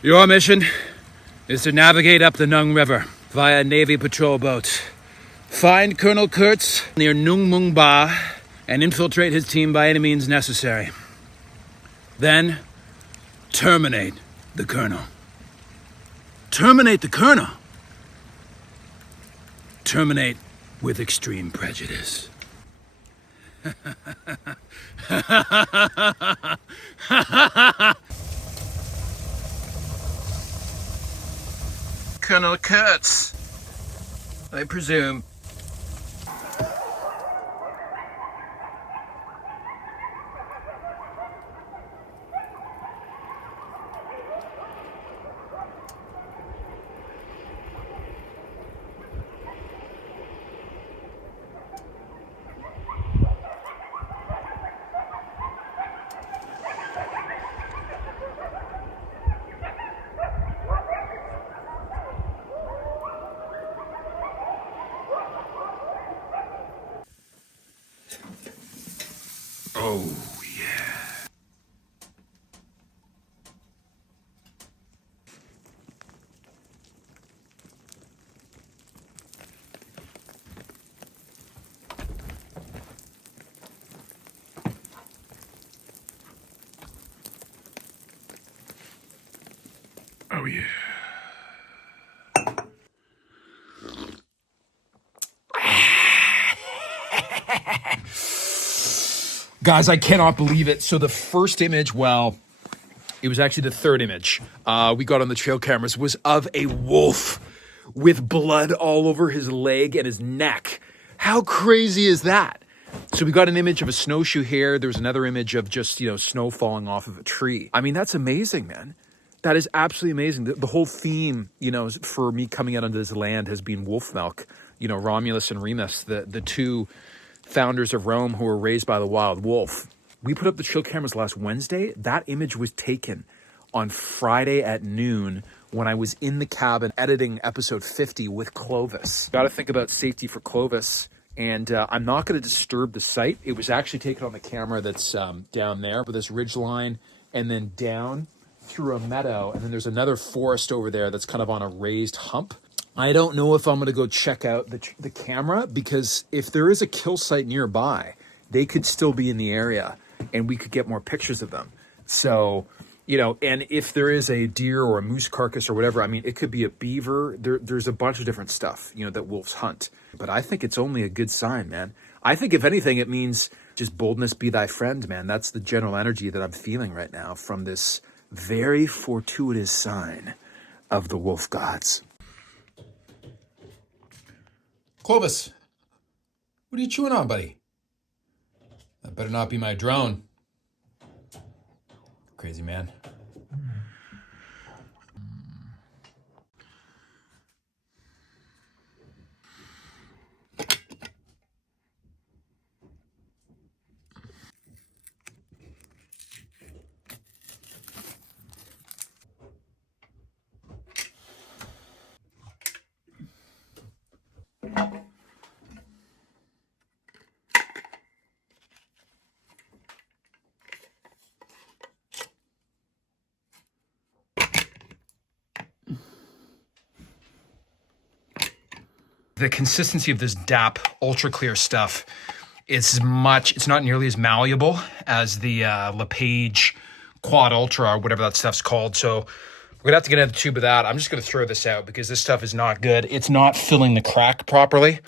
Your mission is to navigate up the Nung River via a Navy patrol boat. Find Colonel Kurtz near Nung Mung Ba and infiltrate his team by any means necessary. Then, terminate the Colonel. Terminate the Colonel? Terminate with extreme prejudice. Colonel Kurtz, I presume. Oh, yeah. Oh, yeah. Guys, I cannot believe it. So the first image, well, it was actually the third image we got on the trail cameras, was of a wolf with blood all over his leg and his neck. How crazy is that? So we got an image of a snowshoe hare. There was another image of just, snow falling off of a tree. I mean, that's amazing, man. That is absolutely amazing. The whole theme, for me coming out onto this land has been wolf milk. Romulus and Remus, the two founders of Rome who were raised by the wild wolf. We put up the trail cameras last Wednesday. That image was taken on Friday at noon when I was in the cabin editing episode 50 with Clovis. Got to think about safety for Clovis. And I'm not going to disturb the site. It was actually taken on the camera that's down there with this ridge line and then down through a meadow. And then there's another forest over there that's kind of on a raised hump. I don't know if I'm going to go check out the camera, because if there is a kill site nearby, they could still be in the area and we could get more pictures of them. So, and if there is a deer or a moose carcass or whatever, I mean, it could be a beaver. There's a bunch of different stuff, that wolves hunt. But I think it's only a good sign, man. I think if anything, it means just boldness be thy friend, man. That's the general energy that I'm feeling right now from this very fortuitous sign of the wolf gods. Clovis, what are you chewing on, buddy? That better not be my drone. Crazy man. The consistency of this DAP ultra clear stuff it's not nearly as malleable as the LePage Quad Ultra or whatever that stuff's called. So we're gonna have to get another tube of that. I'm just gonna throw this out because this stuff is not good. It's not filling the crack properly.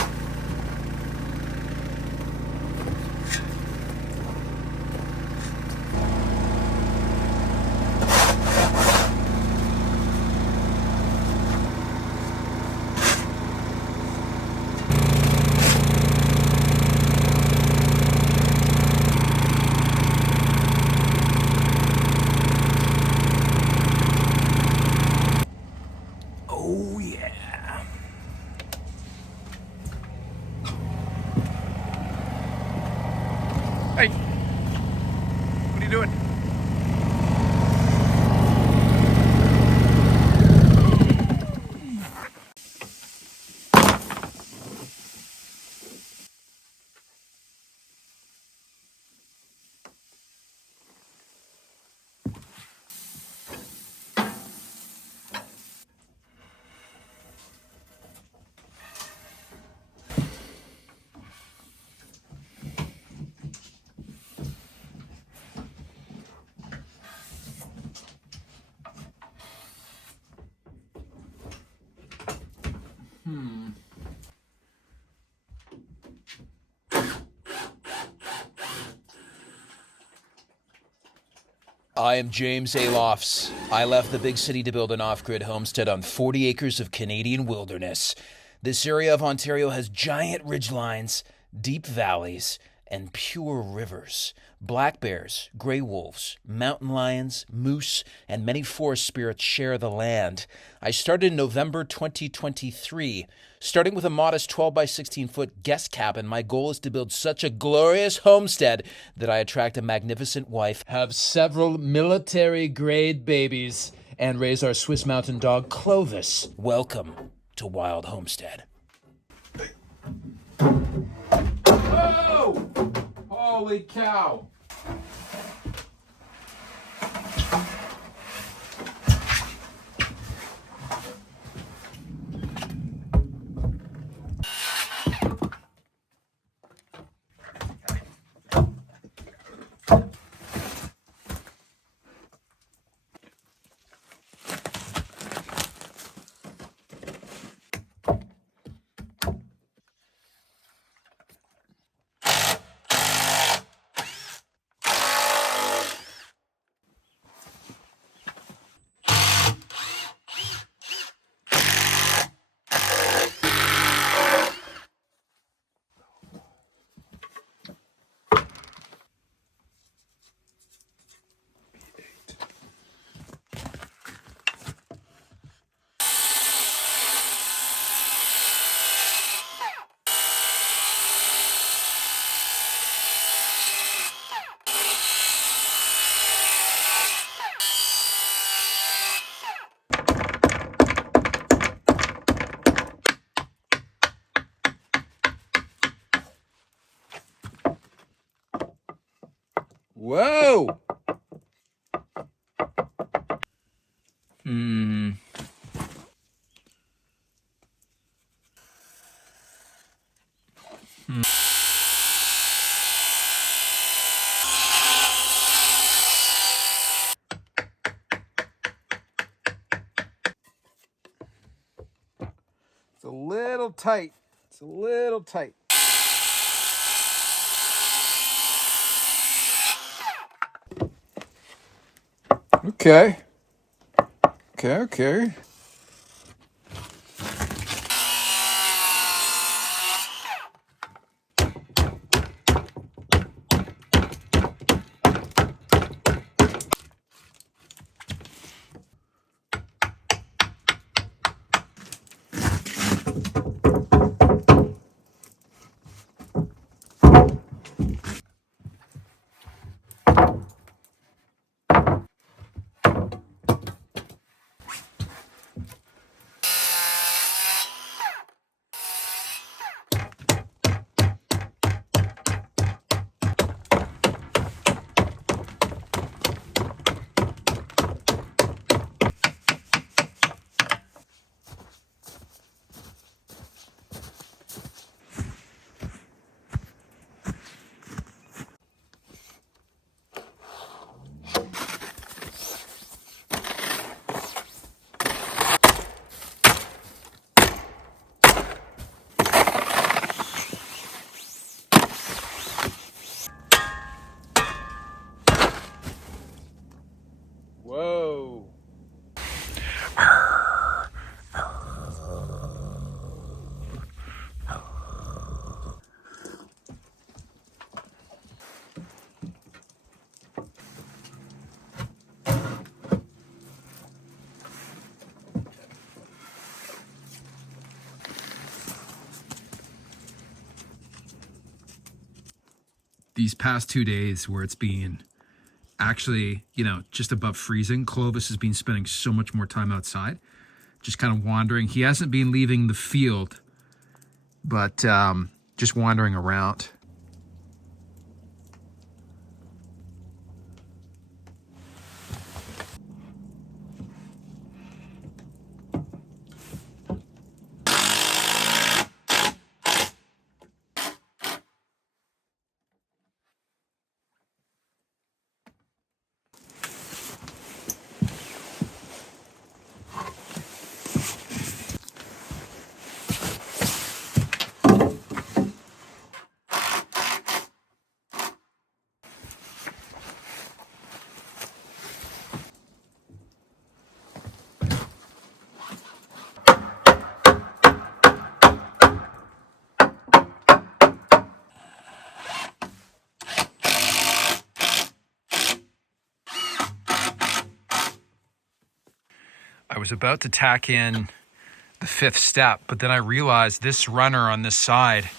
I am James ALOFS. I left the big city to build an off-grid homestead on 40 acres of Canadian wilderness. This area of Ontario has giant ridgelines, deep valleys, and pure rivers. Black bears, gray wolves, mountain lions, moose, and many forest spirits share the land. I started in November 2023. Starting with a modest 12 by 16 foot guest cabin, my goal is to build such a glorious homestead that I attract a magnificent wife, have several military-grade babies, and raise our Swiss mountain dog, Clovis. Welcome to Wild Homestead. Whoa! Holy cow! Whoa! It's a little tight. It's a little tight. Okay. Okay. Whoa. These past 2 days where it's been actually, just above freezing, Clovis has been spending so much more time outside, just kind of wandering. He hasn't been leaving the field, but just wandering around. was about to tack in the 5th step, but then I realized this runner on this side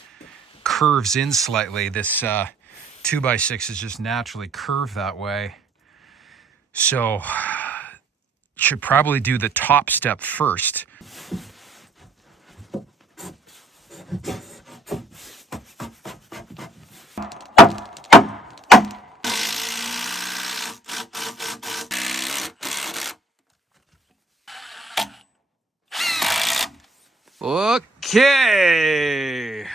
curves in slightly. This 2x6 is just naturally curved that way. So should probably do the top step first. Okay.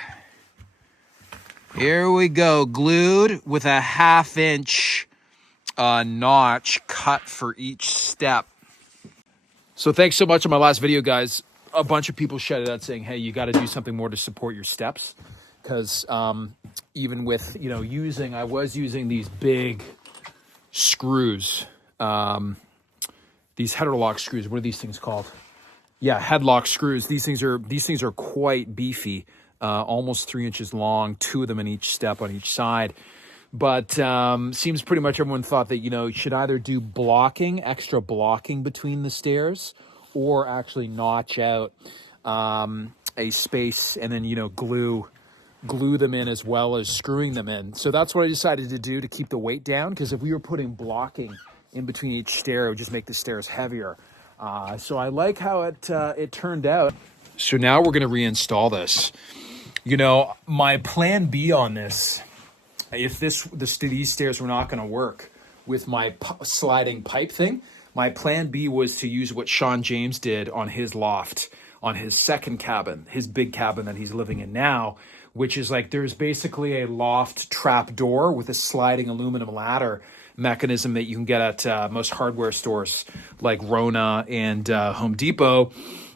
Here we go, glued with a 1/2 inch notch cut for each step. So thanks so much on my last video, guys. A bunch of people shouted out saying, hey, you got to do something more to support your steps. Because even with, I was using these big screws, these header-lock screws. What are these things called? Yeah, headlock screws. These things are quite beefy, almost 3 inches long, 2 of them in each step on each side. But seems pretty much everyone thought that, you should either do extra blocking between the stairs, or actually notch out a space and then, glue them in as well as screwing them in. So that's what I decided to do to keep the weight down, because if we were putting blocking in between each stair, it would just make the stairs heavier. So I like how it turned out. So now we're going to reinstall this. My plan B on this, if these stairs were not going to work with my sliding pipe thing, my plan B was to use what Sean James did on his loft, on his second cabin, his big cabin that he's living in now, which is like there's basically a loft trap door with a sliding aluminum ladder mechanism that you can get at most hardware stores like Rona and Home Depot.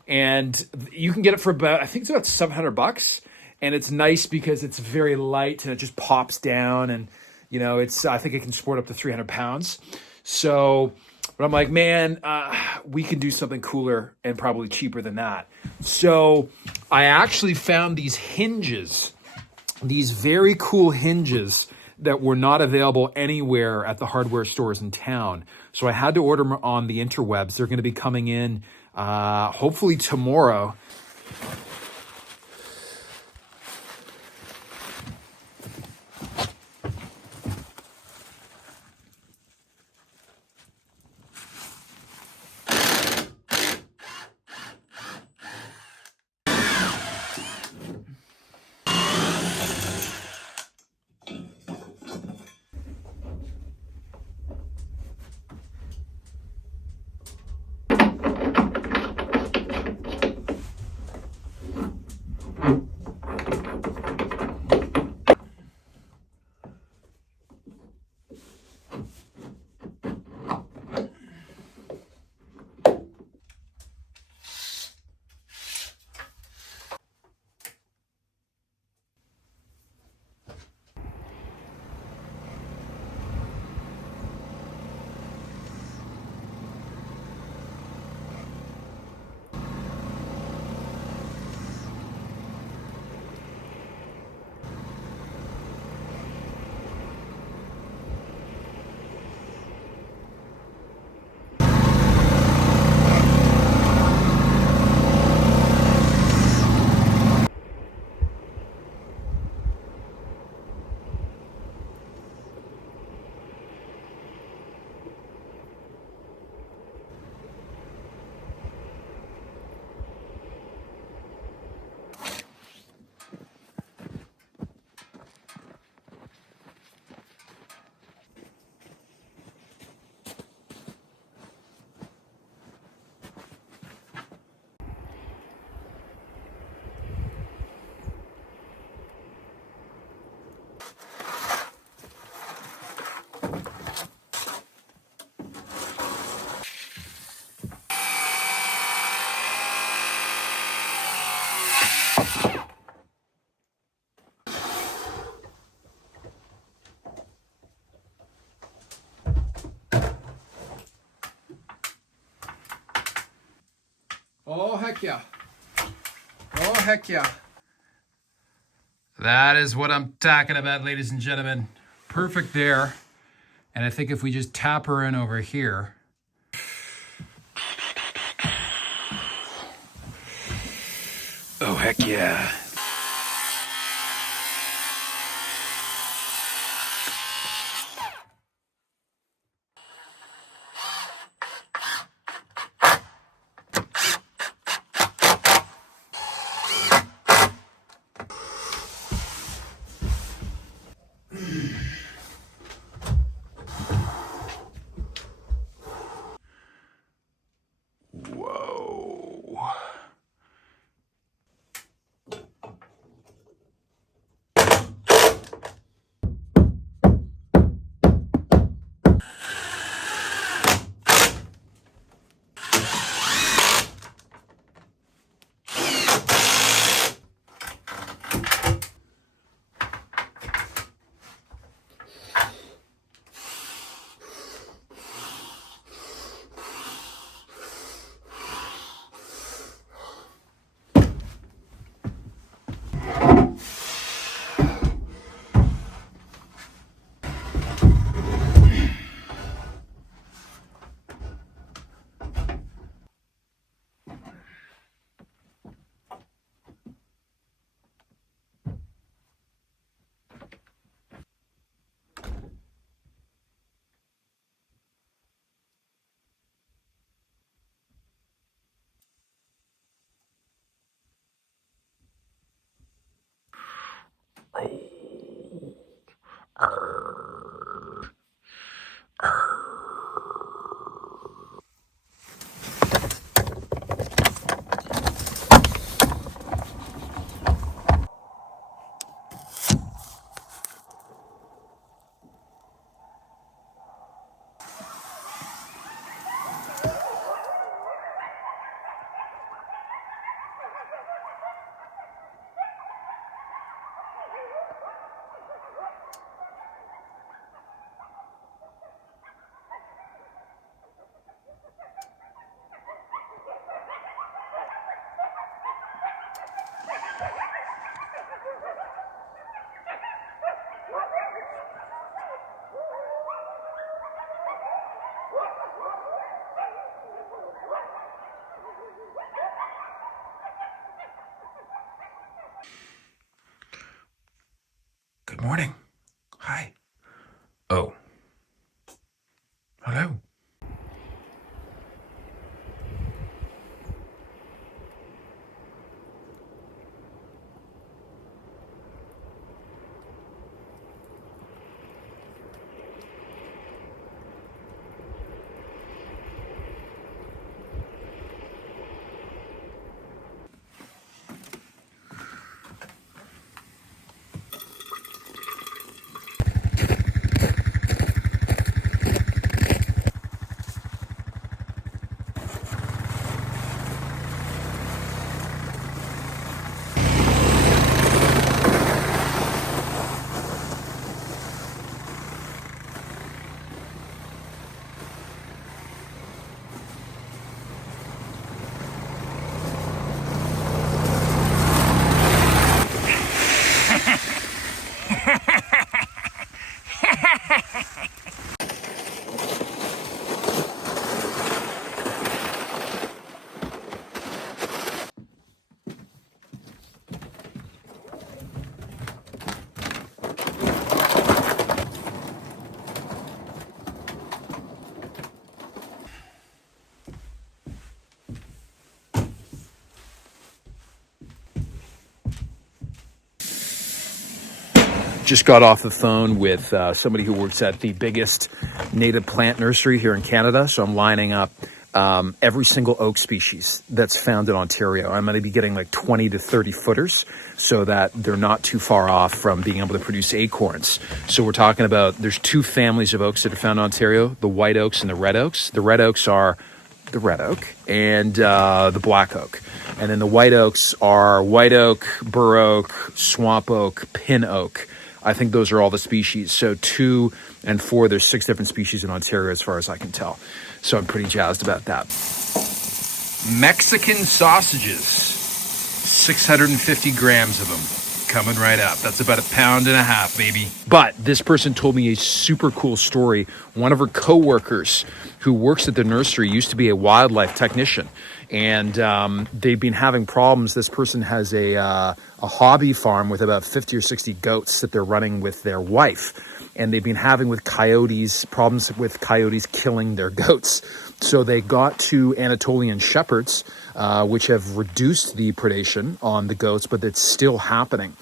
And you can get it for about, I think it's about $700. And it's nice because it's very light and it just pops down, and I think it can support up to 300 pounds. So, but I'm like, man, we can do something cooler and probably cheaper than that. So I actually found these hinges, these very cool hinges that were not available anywhere at the hardware stores in town. So I had to order them on the interwebs. They're going to be coming in hopefully tomorrow. Oh, heck yeah. Oh, heck yeah. That is what I'm talking about, ladies and gentlemen. Perfect there. And I think if we just tap her in over here. heck yeah. Whoa. Good morning. Hi. Oh. Hello. Just got off the phone with somebody who works at the biggest native plant nursery here in Canada. So I'm lining up every single oak species that's found in Ontario. I'm going to be getting like 20 to 30 footers so that they're not too far off from being able to produce acorns. So we're talking about, there's two families of oaks that are found in Ontario, the white oaks and the red oaks. The red oaks are the red oak and the black oak. And then the white oaks are white oak, bur oak, swamp oak, pin oak. I think those are all the species. So 2 and 4, there's 6 different species in Ontario as far as I can tell. So I'm pretty jazzed about that. Mexican sausages, 650 grams of them coming right up. That's about 1.5 pounds, baby. But this person told me a super cool story. One of her coworkers who works at the nursery used to be a wildlife technician. and they've been having problems. This person has a hobby farm with about 50 or 60 goats that they're running with their wife, and they've been having problems with coyotes killing their goats. So they got to Anatolian shepherds, which have reduced the predation on the goats, but it's still happening.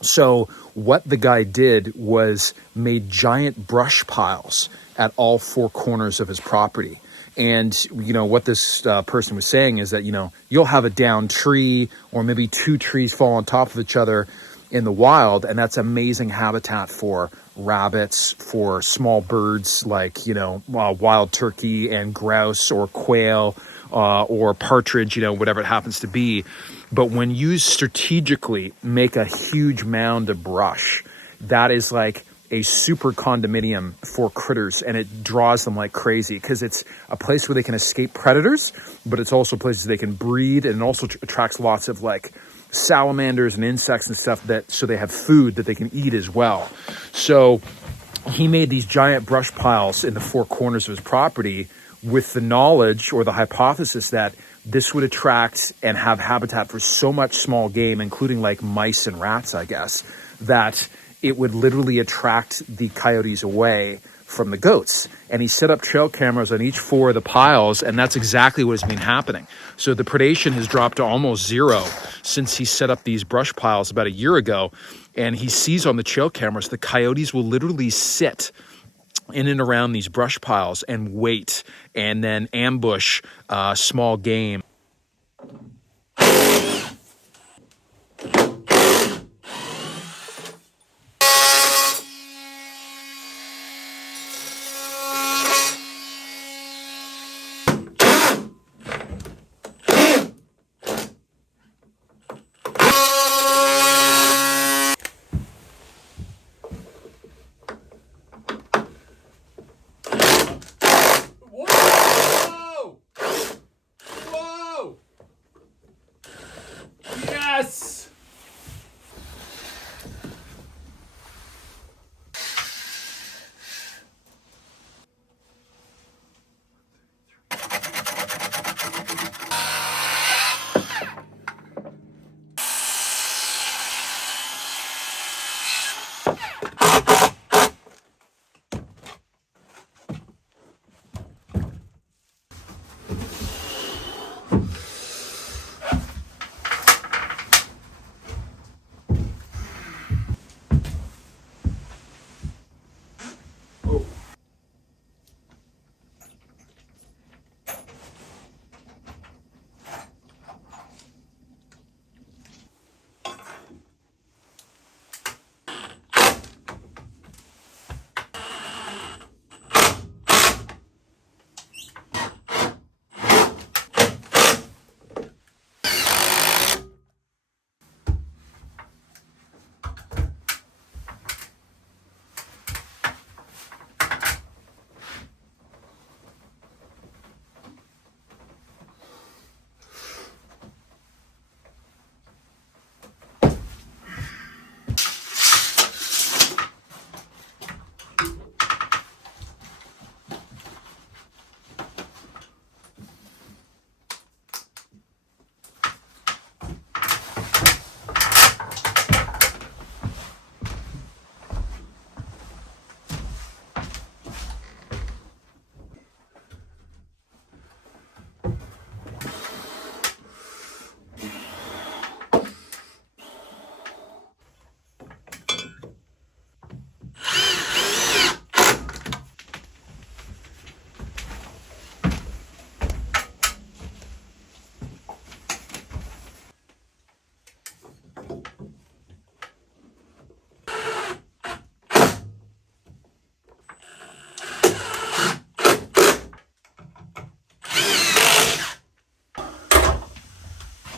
So what the guy did was made giant brush piles at all four corners of his property. And, what this person was saying is that, you'll have a downed tree or maybe two trees fall on top of each other in the wild. And that's amazing habitat for rabbits, for small birds like, wild turkey and grouse or quail or partridge, whatever it happens to be. But when used strategically, make a huge mound of brush. That is like a super condominium for critters, and it draws them like crazy because it's a place where they can escape predators, but it's also places they can breed, and it also attracts lots of like salamanders and insects and stuff, so they have food that they can eat as well. So he made these giant brush piles in the four corners of his property with the knowledge or the hypothesis that this would attract and have habitat for so much small game, including like mice and rats, I guess, that it would literally attract the coyotes away from the goats. And he set up trail cameras on each four of the piles, and that's exactly what has been happening. So the predation has dropped to almost zero since he set up these brush piles about a year ago. And he sees on the trail cameras, the coyotes will literally sit in and around these brush piles and wait and then ambush small game. Yes!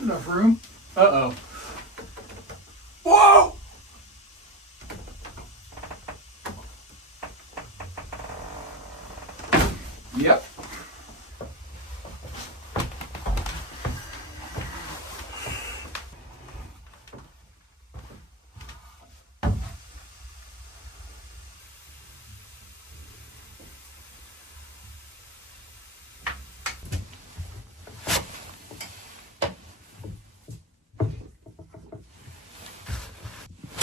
Enough room. Uh-oh. Whoa! Yep.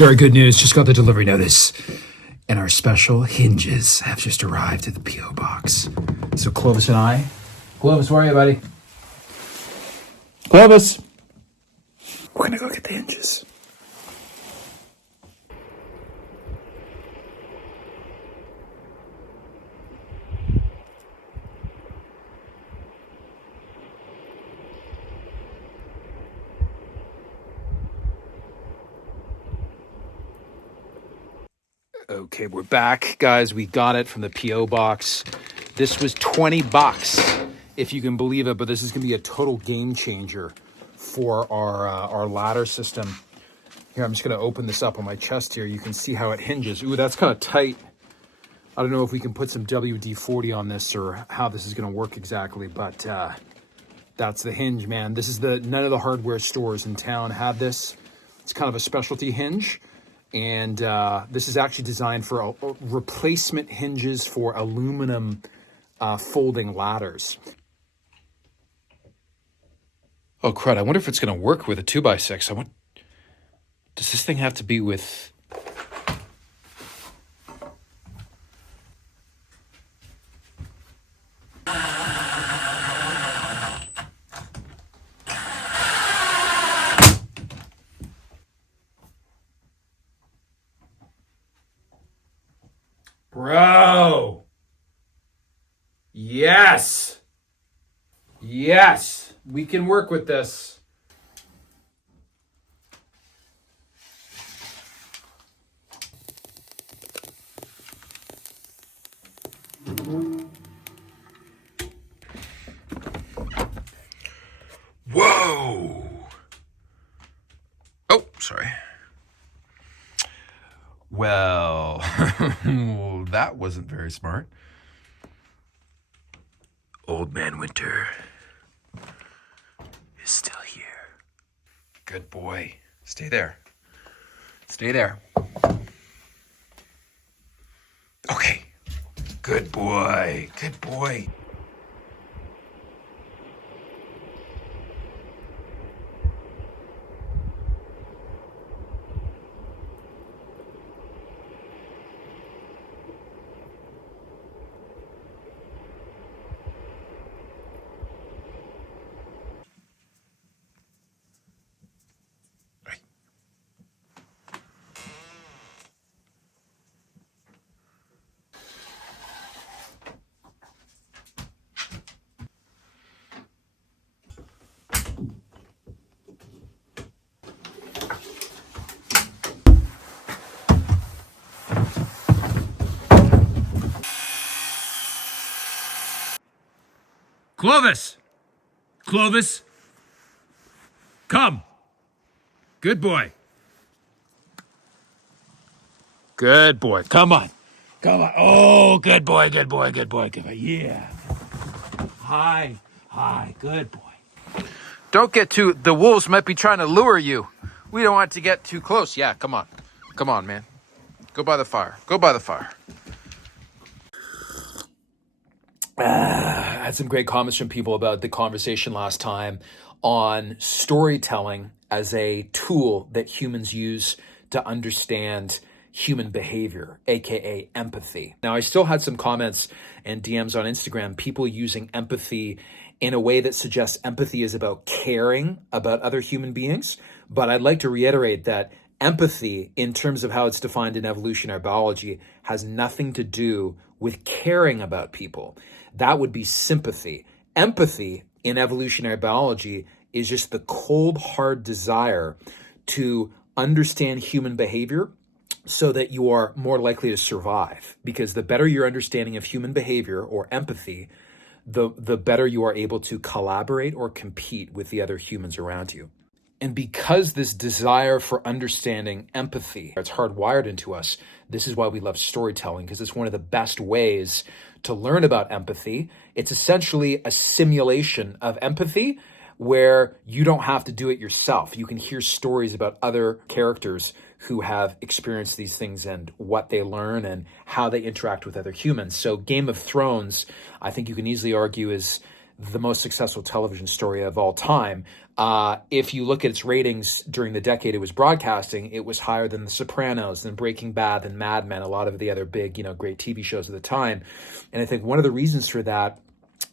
Very good news. Just got the delivery notice. And our special hinges have just arrived at the P.O. box. So Clovis and I... Clovis, where are you, buddy? Clovis! We're gonna go get the hinges. Okay, we're back, guys. We got it from the P.O. box. This was $20, if you can believe it, but this is going to be a total game changer for our ladder system. Here, I'm just going to open this up on my chest here. You can see how it hinges. Ooh, that's kind of tight. I don't know if we can put some WD-40 on this or how this is going to work exactly, but that's the hinge, man. This is none of the hardware stores in town have this. It's kind of a specialty hinge. And this is actually designed for replacement hinges for aluminum folding ladders. Oh, crud. I wonder if it's going to work with a 2x6. Does this thing have to be with... Bro! Yes! Yes! We can work with this. Whoa! Oh, sorry. Well, that wasn't very smart. Old Man Winter is still here. Good boy. Stay there. Stay there. Okay. Good boy. Good boy. Clovis! Clovis! Come! Good boy. Good boy. Come on. Come on. Oh, good boy, good boy, good boy, good boy. Yeah. Hi. Hi. Good boy. Don't get too... The wolves might be trying to lure you. We don't want to get too close. Yeah, come on. Come on, man. Go by the fire. Go by the fire. I had some great comments from people about the conversation last time on storytelling as a tool that humans use to understand human behavior, aka empathy. Now, I still had some comments and DMs on Instagram, people using empathy in a way that suggests empathy is about caring about other human beings. But I'd like to reiterate that empathy, in terms of how it's defined in evolutionary biology, has nothing to do with caring about people. That would be sympathy. Empathy in evolutionary biology is just the cold, hard desire to understand human behavior so that you are more likely to survive. Because the better your understanding of human behavior or empathy, the better you are able to collaborate or compete with the other humans around you. And because this desire for understanding empathy, it's hardwired into us, this is why we love storytelling, because it's one of the best ways to learn about empathy. It's essentially a simulation of empathy where you don't have to do it yourself. You can hear stories about other characters who have experienced these things and what they learn and how they interact with other humans. So Game of Thrones, I think you can easily argue, is the most successful television story of all time. If you look at its ratings during the decade it was broadcasting, it was higher than The Sopranos, than Breaking Bad, than Mad Men, a lot of the other big, great TV shows of the time. And I think one of the reasons for that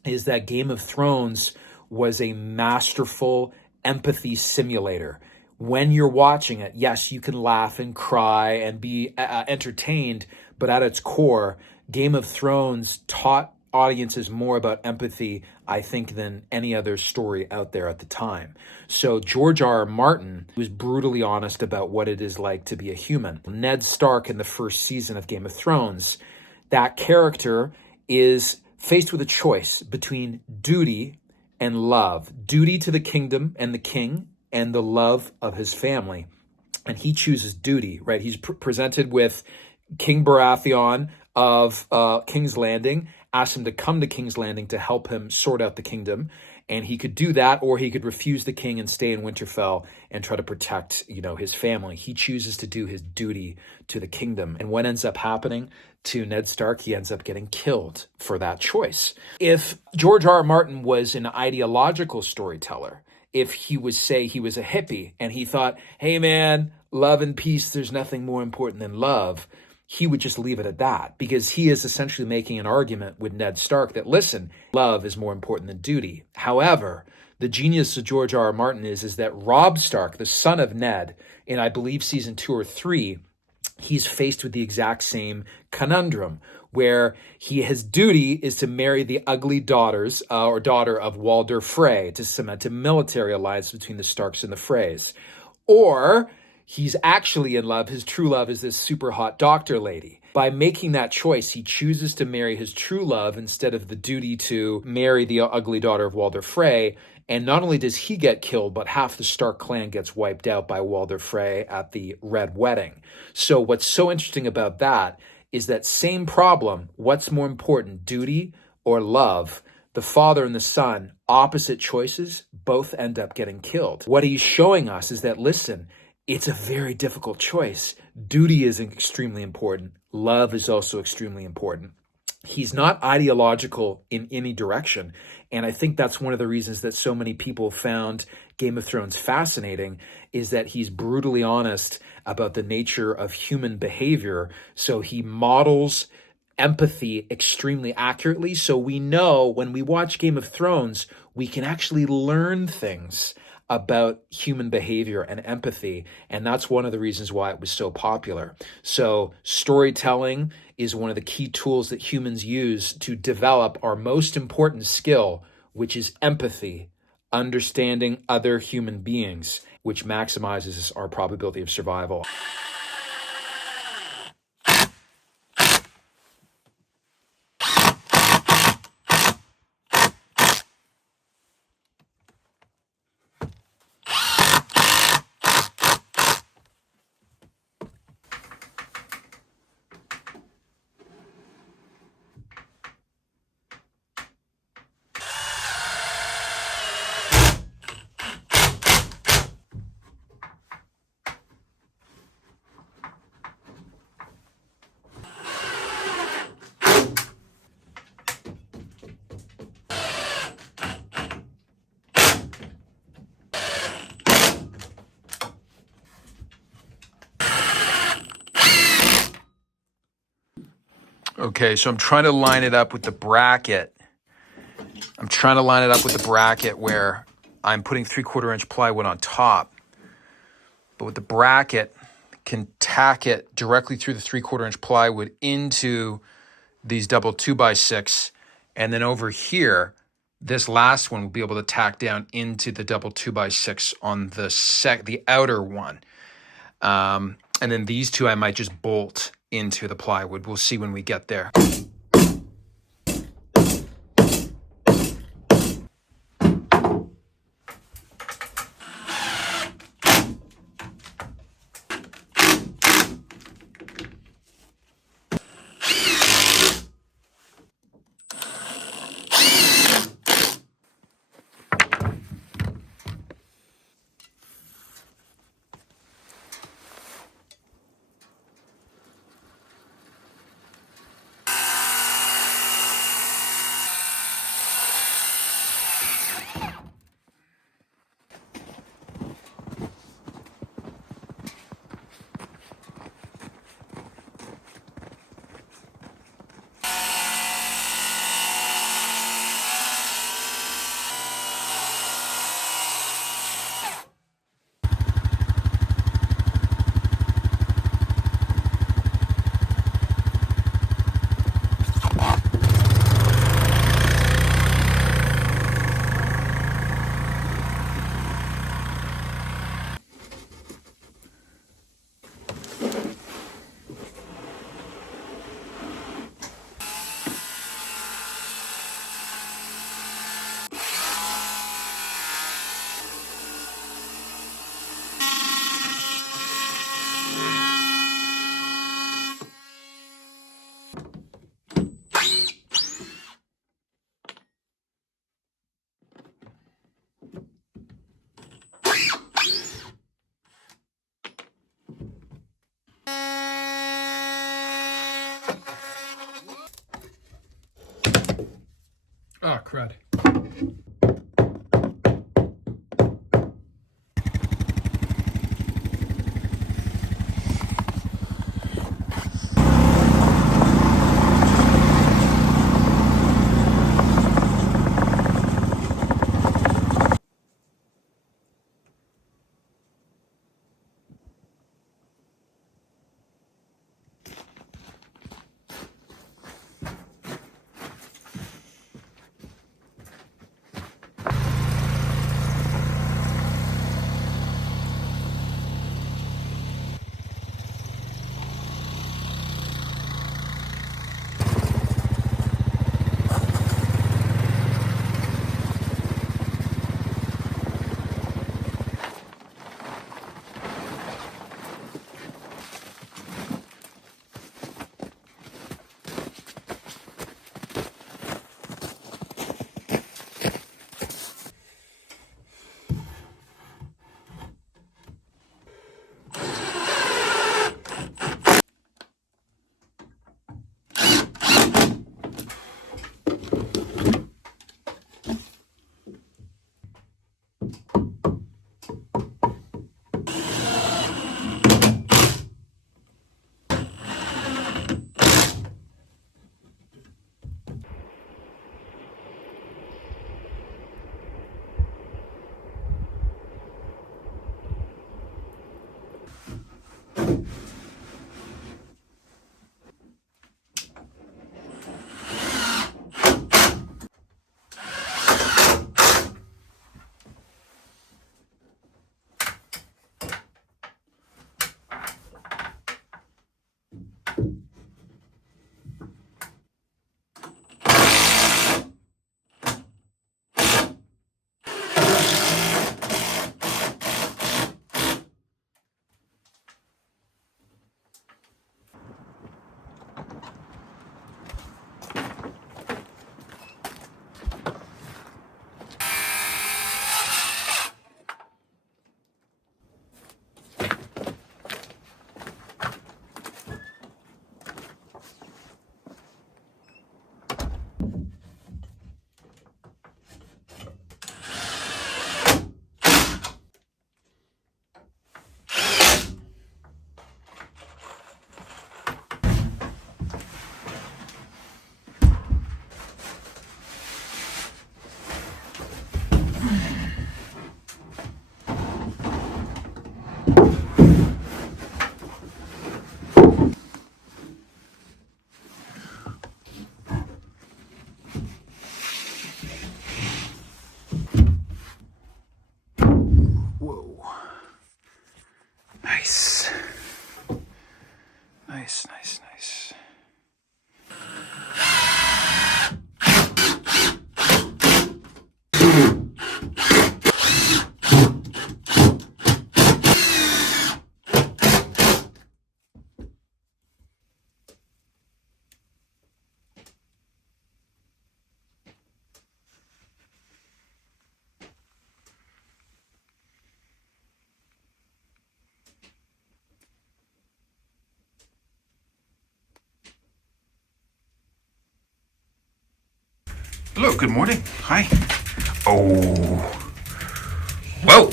is that Game of Thrones was a masterful empathy simulator. When you're watching it, yes, you can laugh and cry and be entertained, but at its core, Game of Thrones taught audiences more about empathy, I think, than any other story out there at the time. So George R. R. Martin was brutally honest about what it is like to be a human. Ned Stark in the first season of Game of Thrones, that character is faced with a choice between duty and love. Duty to the kingdom and the king, and the love of his family. And he chooses duty, right? He's presented with King Baratheon of King's Landing, asked him to come to King's Landing to help him sort out the kingdom. And he could do that, or he could refuse the king and stay in Winterfell and try to protect, his family. He chooses to do his duty to the kingdom. And what ends up happening to Ned Stark? He ends up getting killed for that choice. If George R. R. Martin was an ideological storyteller, if he was a hippie and he thought, hey man, love and peace, there's nothing more important than love, he would just leave it at that, because he is essentially making an argument with Ned Stark that, listen, love is more important than duty. However, the genius of George R. R. Martin is that Robb Stark, the son of Ned, in I believe season 2 or 3, he's faced with the exact same conundrum, where his duty is to marry the ugly daughter of Walder Frey to cement a military alliance between the Starks and the Freys. Or he's actually in love. His true love is this super hot doctor lady. By making that choice, he chooses to marry his true love instead of the duty to marry the ugly daughter of Walder Frey. And not only does he get killed, but half the Stark clan gets wiped out by Walder Frey at the Red Wedding. So what's so interesting about that is that same problem, what's more important, duty or love? The father and the son, opposite choices, both end up getting killed. What he's showing us is that, listen, it's a very difficult choice. Duty is extremely important. Love is also extremely important. He's not ideological in any direction. And I think that's one of the reasons that so many people found Game of Thrones fascinating, is that he's brutally honest about the nature of human behavior. So he models empathy extremely accurately. So we know when we watch Game of Thrones, we can actually learn things about human behavior and empathy. And that's one of the reasons why it was so popular. So storytelling is one of the key tools that humans use to develop our most important skill, which is empathy, understanding other human beings, which maximizes our probability of survival. Okay, so I'm trying to line it up with the bracket. Where I'm putting 3/4 inch plywood on top. But with the bracket, can tack it directly through the 3/4 inch plywood into these double 2x6. And then over here, this last one will be able to tack down into the double 2x6 on the outer one. And then these two I might just bolt into the plywood. We'll see when we get there. Ah, crud. Whoa. Nice. Nice, nice, nice. Hello, good morning. Hi. Oh. Whoa.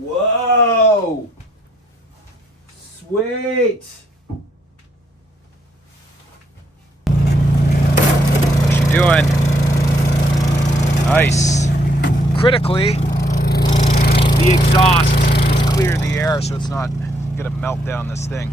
Whoa! Sweet! What you doing? Nice. Critically, the exhaust is clear the air so it's not gonna melt down this thing.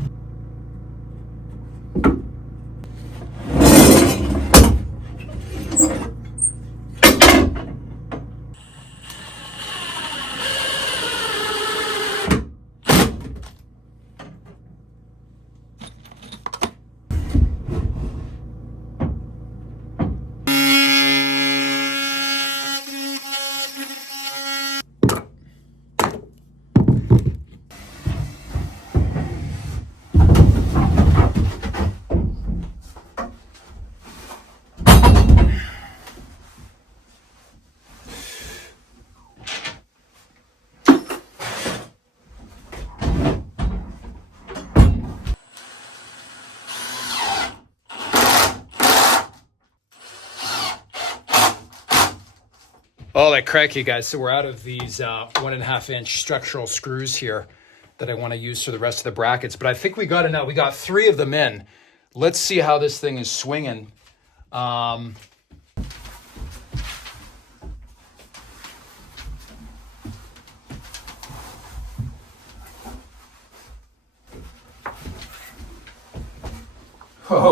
Oh, that crack, you guys. So we're out of these 1.5 inch structural screws here that I want to use for the rest of the brackets. But I think we got enough. We got 3 of them in. Let's see how this thing is swinging. Oh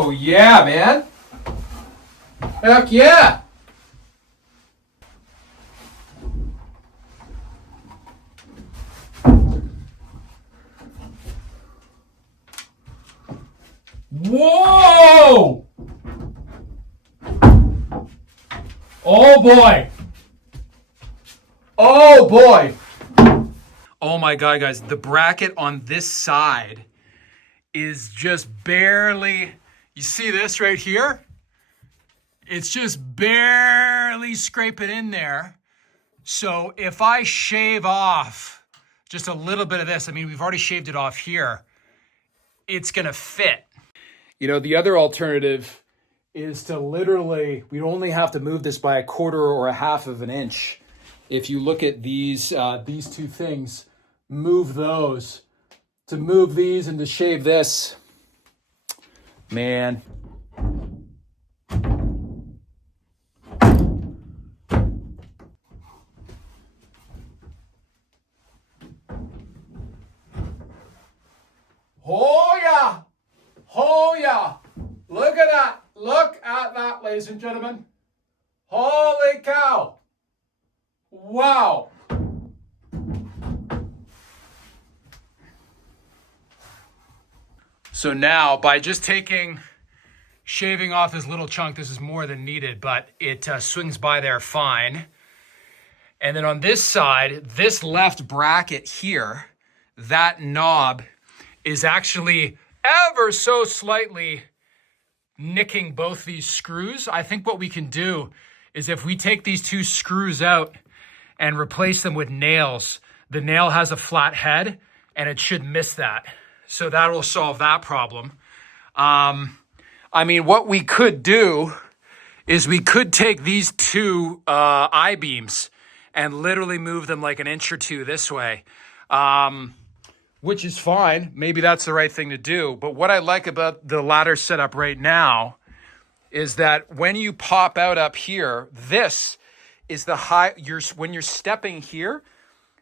yeah, man. Heck yeah. Whoa! Oh boy. Oh boy. Oh my God, guys. The bracket on this side is just barely, you see this right here? It's just barely scraping in there. So if I shave off just a little bit of this, I mean, we've already shaved it off here, it's gonna fit. You know, the other alternative is to literally, we only have to move this by 1/4 or 1/2 of an inch. If you look at these 2 things, move those. To move these and to shave this, man. Oh yeah! Oh yeah! Look at that! Look at that, ladies and gentlemen. Holy cow! Wow! So now, by just shaving off this little chunk, this is more than needed, but it swings by there fine. And then on this side, this left bracket here, that knob is actually ever so slightly nicking both these screws. I think what we can do is if we take these 2 screws out and replace them with nails, the nail has a flat head and it should miss that. So that will solve that problem. I mean, what we could do is we could take these two I-beams and literally move them like an inch or two this way, which is fine. Maybe that's the right thing to do. But what I like about the ladder setup right now is that when you pop out up here, this is the high, when you're stepping here,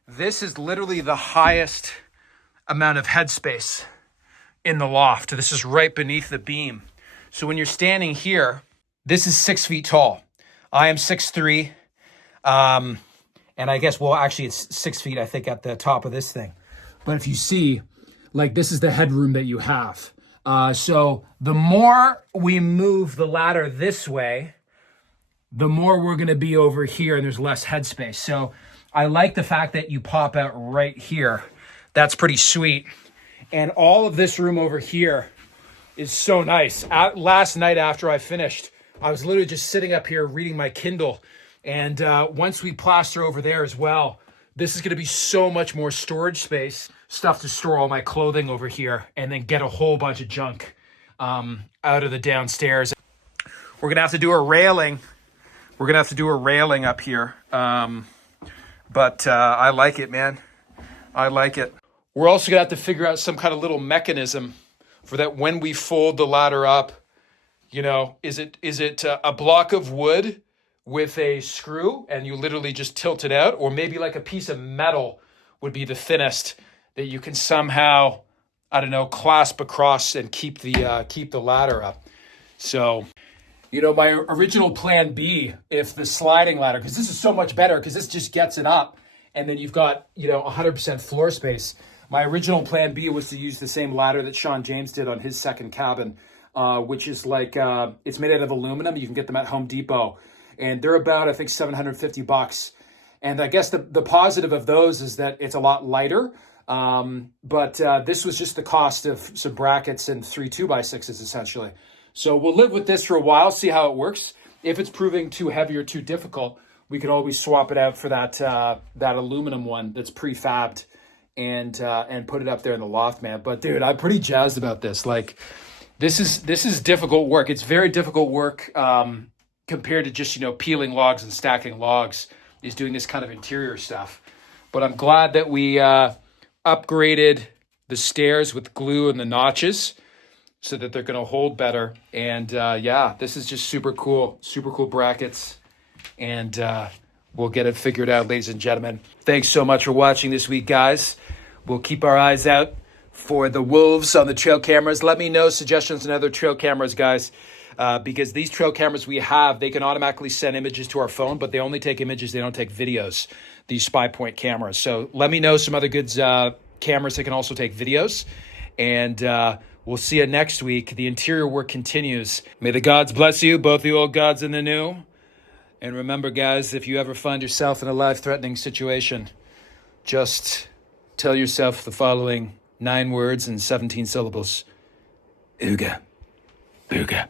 this is literally the highest amount of headspace in the loft. This is right beneath the beam. So when you're standing here, this is 6 feet tall. I am 6'3". And I guess, well, actually it's 6 feet, I think, at the top of this thing. But if you see, like, this is the headroom that you have. So the more we move the ladder this way, the more we're going to be over here and there's less headspace. So I like the fact that you pop out right here. That's pretty sweet. And all of this room over here is so nice. Last night after I finished, I was literally just sitting up here reading my Kindle. And once we plaster over there as well, this is going to be so much more storage space, stuff to store all my clothing over here, and then get a whole bunch of junk out of the downstairs. We're going to have to do a railing. We're going to have to do a railing up here. But I like it, man. I like it. We're also going to have to figure out some kind of little mechanism for that when we fold the ladder up. You know, is it a block of wood with a screw and you literally just tilt it out? Or maybe like a piece of metal would be the thinnest that you can somehow, I don't know, clasp across and keep the ladder up. So, you know, my original plan B, if the sliding ladder, because this is so much better because this just gets it up and then you've got, you know, 100% floor space. My original plan B was to use the same ladder that Sean James did on his second cabin, which is like, it's made out of aluminum. You can get them at Home Depot. And they're about, I think, $750. And I guess the positive of those is that it's a lot lighter. But this was just the cost of some brackets and 3 2x6s, essentially. So we'll live with this for a while, see how it works. If it's proving too heavy or too difficult, we can always swap it out for that aluminum one that's prefabbed and put it up there in the loft, man. But dude, I'm pretty jazzed about this. Like, this is difficult work. It's very difficult work compared to just, you know, peeling logs and stacking logs, is doing this kind of interior stuff. But I'm glad that we upgraded the stairs with glue and the notches so that they're going to hold better. And yeah, this is just super cool brackets. And we'll get it figured out, ladies and gentlemen. Thanks so much for watching this week, guys. We'll keep our eyes out for the wolves on the trail cameras. Let me know suggestions on other trail cameras, guys, because these trail cameras we have, they can automatically send images to our phone, but they only take images, they don't take videos, these spy point cameras. So let me know some other good cameras that can also take videos. And we'll see you next week. The interior work continues. May the gods bless you, both the old gods and the new. And remember, guys, if you ever find yourself in a life-threatening situation, just tell yourself the following 9 words and 17 syllables. Ooga. Booga.